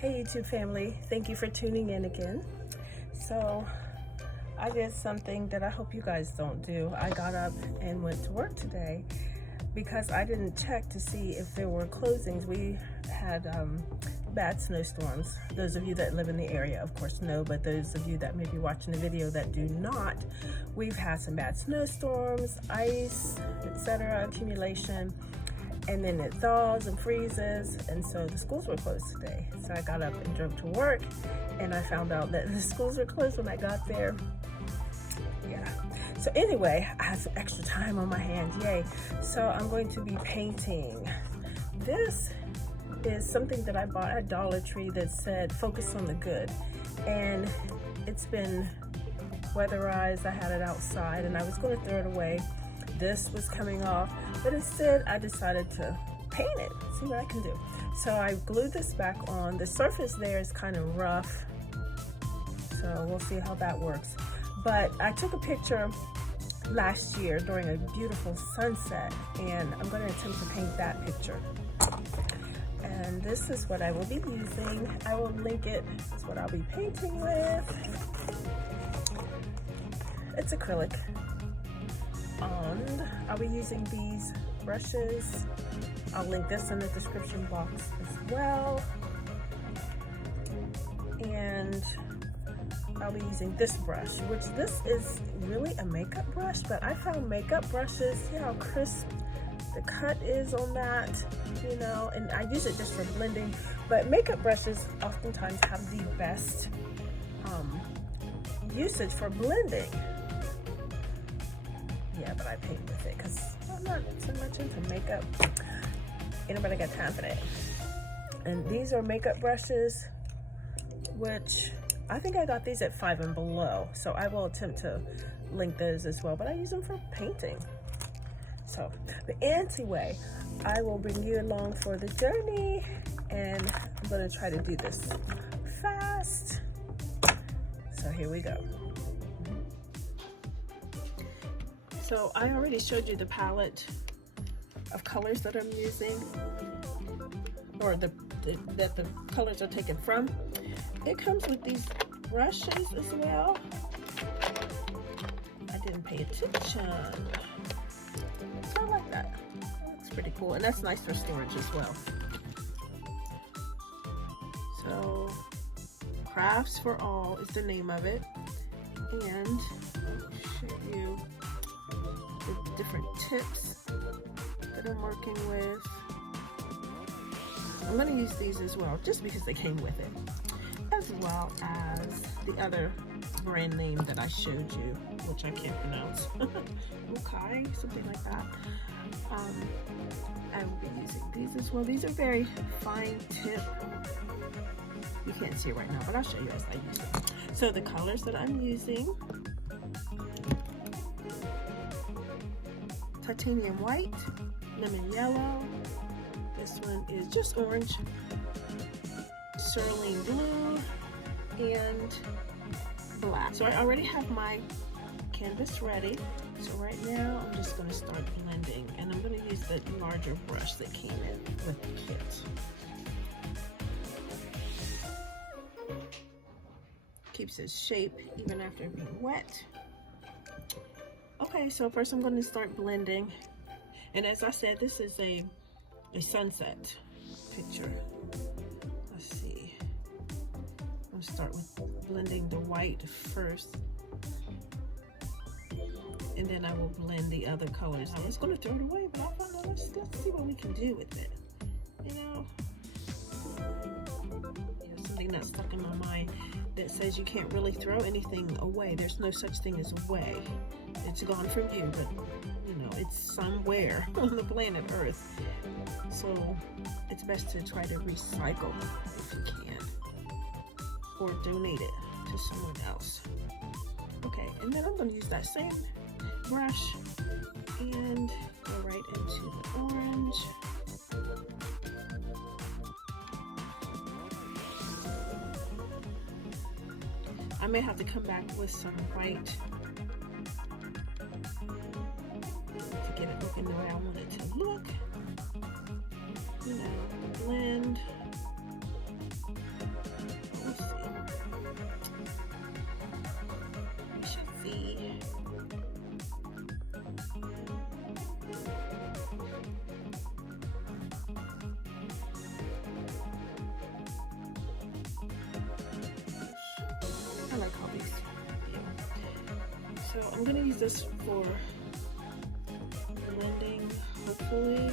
Hey YouTube family, thank you for tuning in again. So I did something that I hope you guys don't do. I got up and went to work today because I didn't check to see if there were closings. We had bad snowstorms. Those of you that live in the area of course know, but those of you that may be watching the video that do not, we've had some bad snowstorms, ice, etc., accumulation. And then it thaws and freezes, and so the schools were closed today. So I got up and drove to work, and I found out that the schools were closed when I got there. Yeah. So anyway, I had some extra time on my hands, yay. So I'm going to be painting. This is something that I bought at Dollar Tree that said, focus on the good. And it's been weatherized. I had it outside, and I was gonna throw it away. This was coming off, but instead I decided to paint it, see what I can do. So I glued this back on. The surface there is kind of rough, so we'll see how that works. But I took a picture last year during a beautiful sunset, and I'm going to attempt to paint that picture. And this is what I will be using. I will link it. It's what I'll be painting with. It's acrylic. And I'll be using these brushes. I'll link this in the description box as well. And I'll be using this brush, which this is really a makeup brush, but I found makeup brushes, see how crisp the cut is on that, you know, and I use it just for blending, but makeup brushes oftentimes have the best usage for blending. Yeah, but I paint with it because I'm not so much into makeup. Ain't nobody got time for that. And these are makeup brushes, which I think I got these at 5 and Below. So I will attempt to link those as well, but I use them for painting. So, but anyway, I will bring you along for the journey, and I'm gonna try to do this fast. So here we go. So I already showed you the palette of colors that I'm using, or that the colors are taken from. It comes with these brushes as well. I didn't pay attention. So I like that. That's pretty cool, and that's nice for storage as well. So Crafts for All is the name of it, and I'll show you the different tips that I'm working with. I'm going to use these as well, just because they came with it, as well as the other brand name that I showed you, which I can't pronounce. Ooku, something like that. I will be using these as well. These are very fine tip. You can't see it right now, but I'll show you as I use them. So the colors that I'm using: titanium white, lemon yellow, this one is just orange, cerulean blue, and black. So I already have my canvas ready. So right now I'm just going to start blending, and I'm going to use the larger brush that came in with the kit. Keeps its shape even after being wet. Okay, so first I'm going to start blending, and as I said, this is a sunset picture. Let's see. I'm going to start with blending the white first, and then I will blend the other colors. I was going to throw it away, but I thought, let's see what we can do with it. You know, something that's stuck in my mind that says you can't really throw anything away. There's no such thing as away. It's gone from you, but you know, it's somewhere on the planet Earth. So it's best to try to recycle if you can, or donate it to someone else. Okay, and then I'm going to use that same brush and go right into the orange. I may have to come back with some white to get it looking the way I want it to look. You know, blend. I'm gonna use this for blending, hopefully.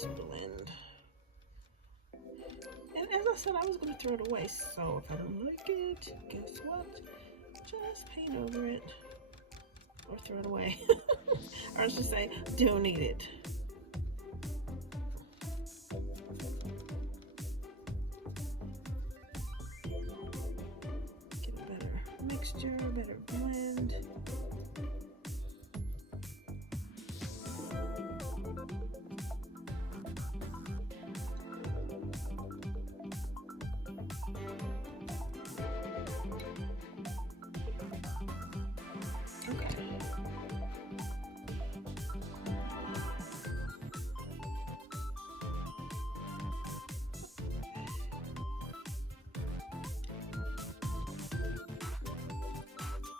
Blend. And as I said, I was going to throw it away, so if I don't like it, guess what? Just paint over it or throw it away. Or I should say, don't need it. Get a better mixture, better blend.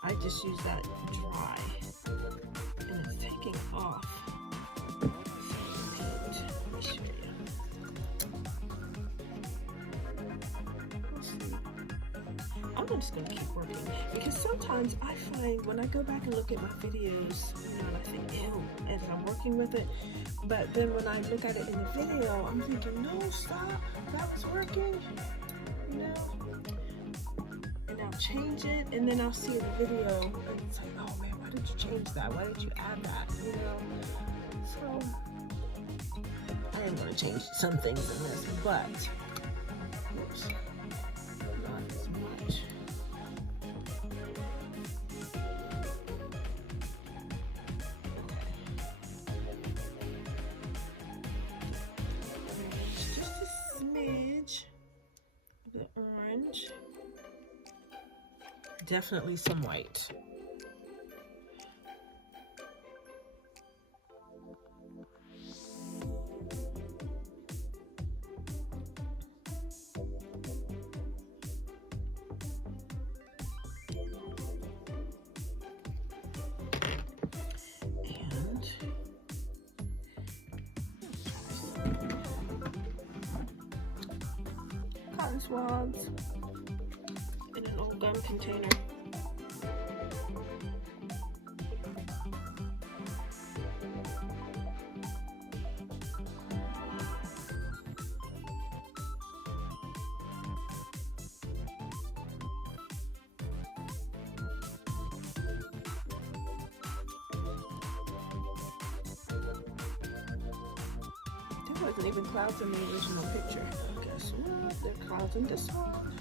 I just use that dry, and it's taking off. Let me show you. I'm just gonna keep working, because sometimes I find when I go back and look at my videos, and I think, ew, as I'm working with it, but then when I look at it in the video, I'm thinking, no, stop, that was working, and I'll change it, and then I'll see the video, and it's like, oh man, why did you change that? Why did you add that? So I am going to change some things in this, but oops, not as much. Just a smidge of the orange. Definitely some white. And cotton swabs in an old gum container. There wasn't even clouds in the original picture. Guess what? There are clouds in this one.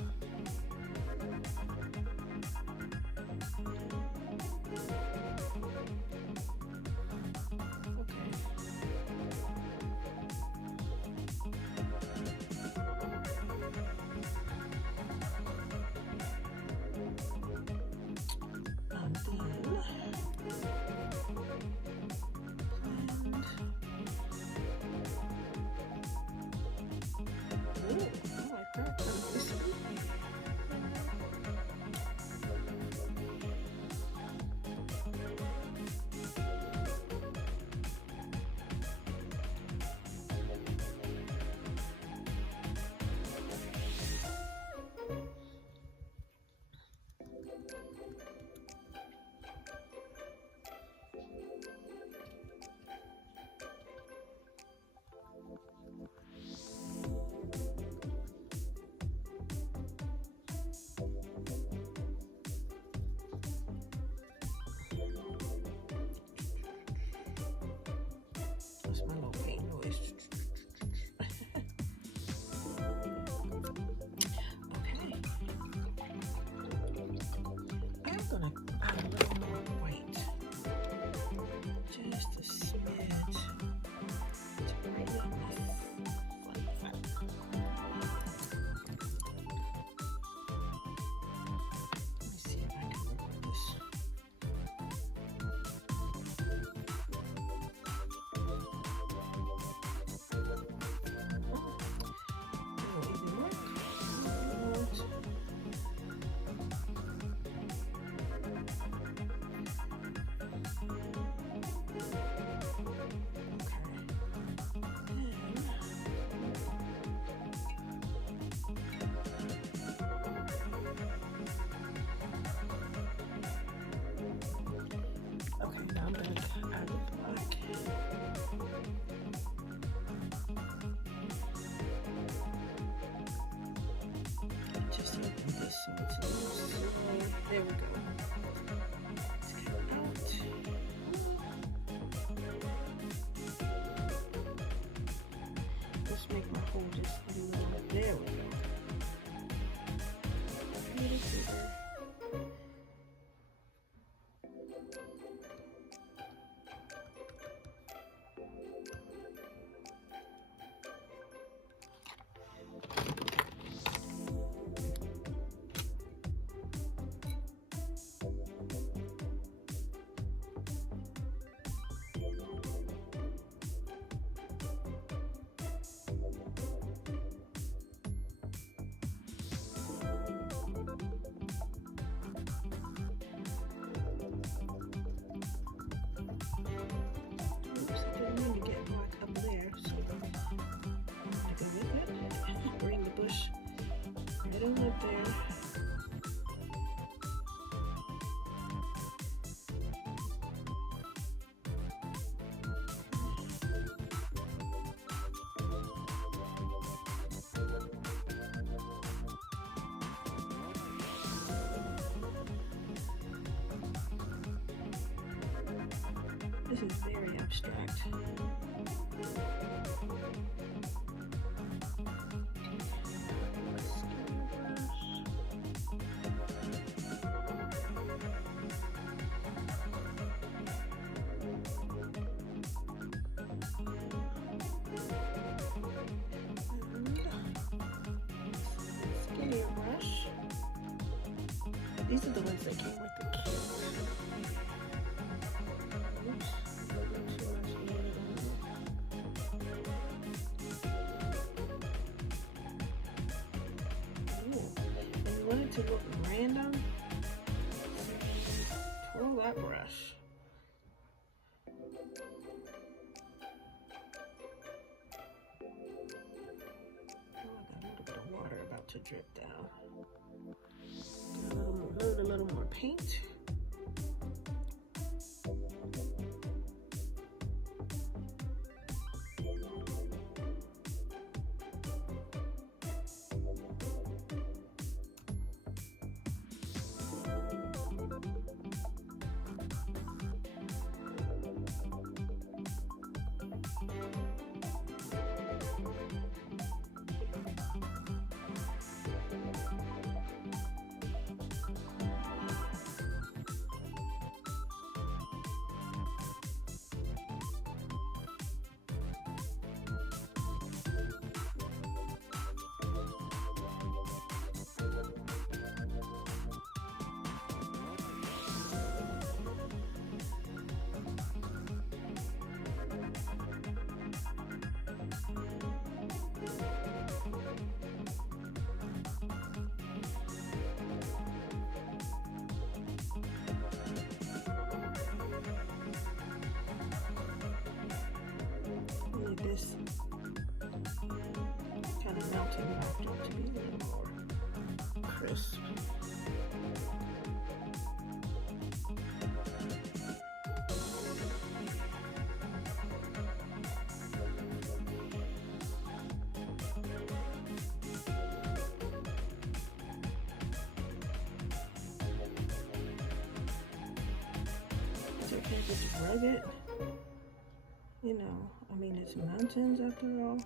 Oops, I didn't mean to get black up there, so I'm gonna go with it. Bring the bush right on up there. This is very abstract. Skinny brush. These are the ones that came with the kit. Oops. Want it to look random, twirl that brush. Oh, I got a little bit of water about to drip down. Load a little more paint. This kind of melting after to be a little more crisp. It's okay, just rub it. You know, I mean, it's mountains after all.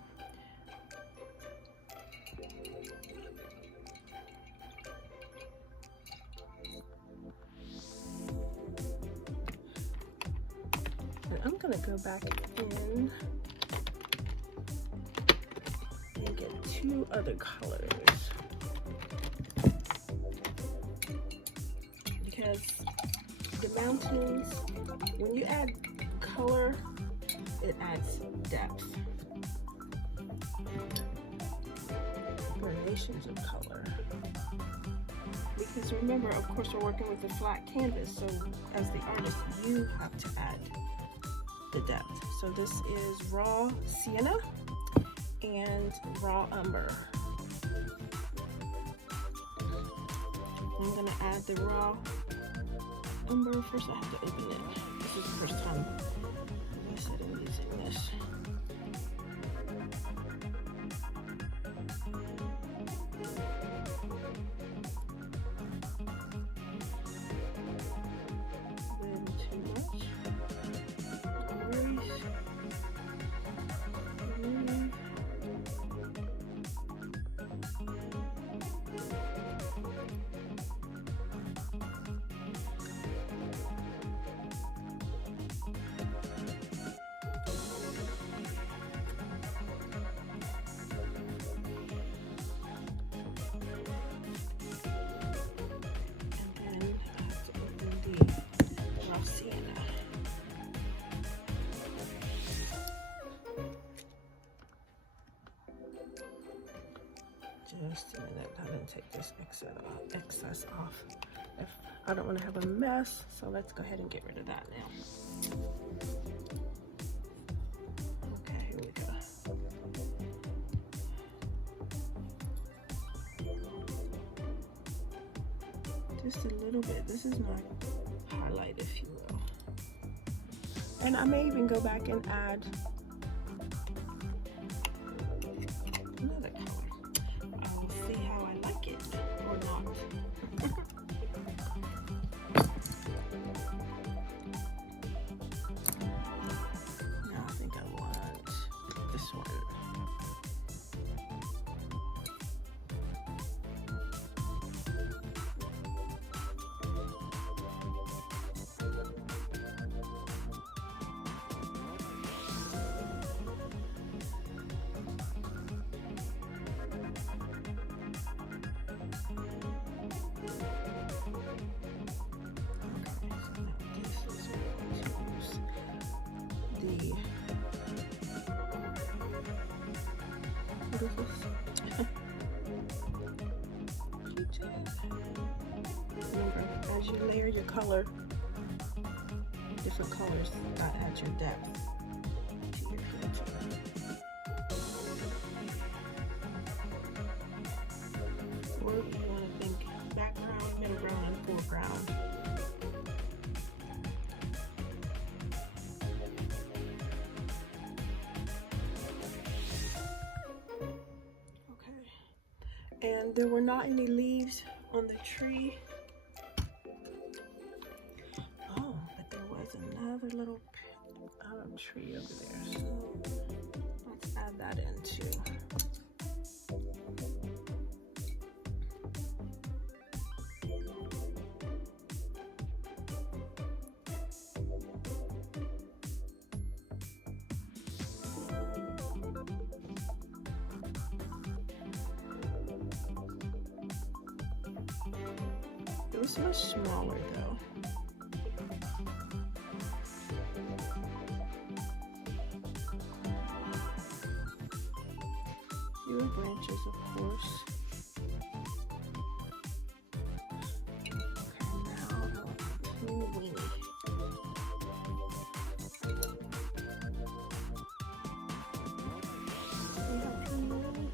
And I'm gonna go back in and get 2 other colors. Because the mountains, when you add color, it adds depth. Gradations of color. Because remember, of course, we're working with a flat canvas, so as the artist, you have to add the depth. So this is raw sienna and raw umber. I'm gonna add the raw umber. First I have to open it. This is the first time I said I'm using this. Just a minute, I'm gonna take this excess off. I don't want to have a mess, so let's go ahead and get rid of that now. Here we go. Just a little bit. This is my highlight, if you will. And I may even go back and add another color. I will see how I like it or not. Now I think I want this one. What is this? Remember, as you layer your color, different colors that add your depth to your filter. Or you want to think background, middle ground, and foreground. And there were not any leaves on the tree. Oh, but there was another little tree over there. So let's add that in too. It was much smaller though. Fewer branches, of course. Okay, now teeny weeny. See how teeny weeny?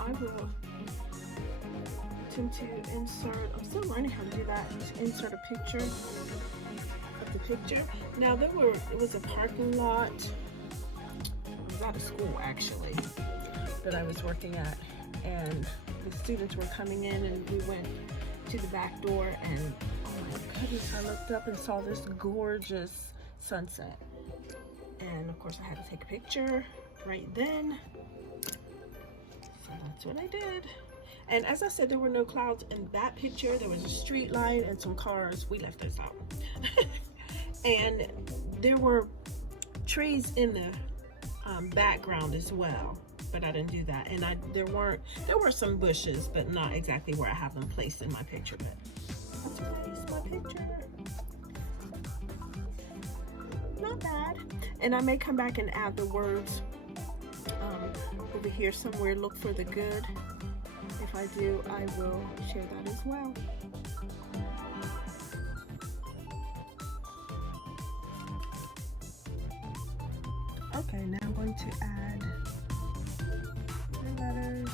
I will attempt to insert, I'm still learning how to do that, to insert a picture of the picture. Now it was a parking lot, it was at a school actually, that I was working at, and the students were coming in and we went to the back door and oh my goodness, I looked up and saw this gorgeous sunset. And of course I had to take a picture right then. So that's what I did. And as I said, there were no clouds in that picture. There was a street light and some cars. We left those out. And there were trees in the background as well, but I didn't do that. And there were some bushes, but not exactly where I have them placed in my picture. But that's nice, my picture. Not bad. And I may come back and add the words over here somewhere. Look for the good. If I do, I will share that as well. Okay, now I'm going to add the letters.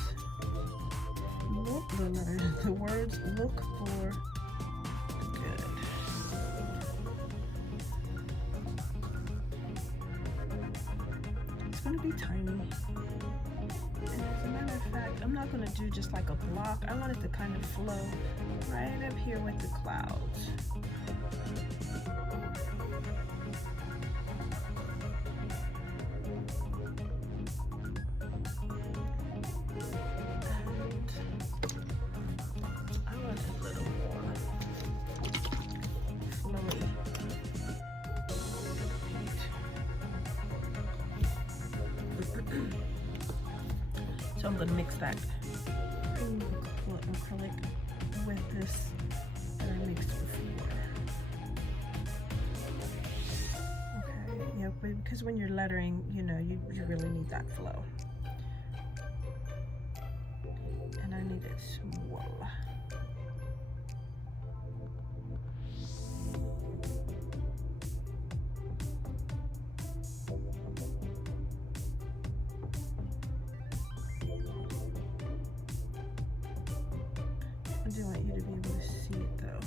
The words look for the good. It's going to be tiny. And as a matter of fact, I'm not going to do just like a block. I want it to kind of flow right up here with the clouds. And I want it a little more flowy. So I'm going to mix that green acrylic with this that I mixed before. Okay, yeah, but because when you're lettering, you know, you really need that flow. And I need it small. I do want you to be able to see it though.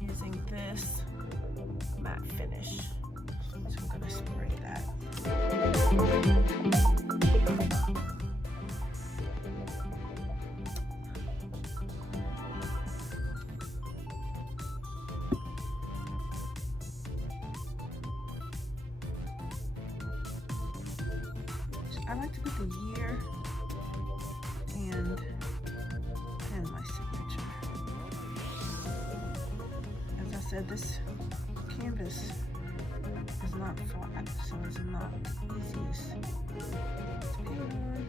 Using this matte finish. So I'm gonna spray that. I like to put the year and my signature. As I said, this canvas is not flat, so it's not easiest to paint on.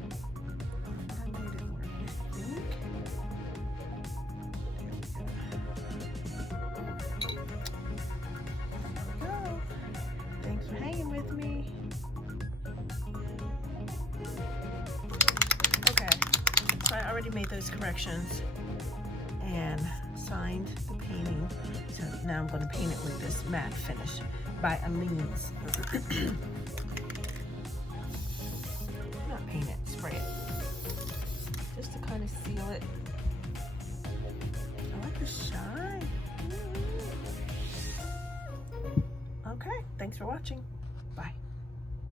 But I made it work, I think. There we go. Thanks for hanging with me. So I already made those corrections and signed the painting. So now I'm going to paint it with this matte finish by Alleene's. Not paint it, spray it. Just to kind of seal it. I like the shine. Okay, thanks for watching.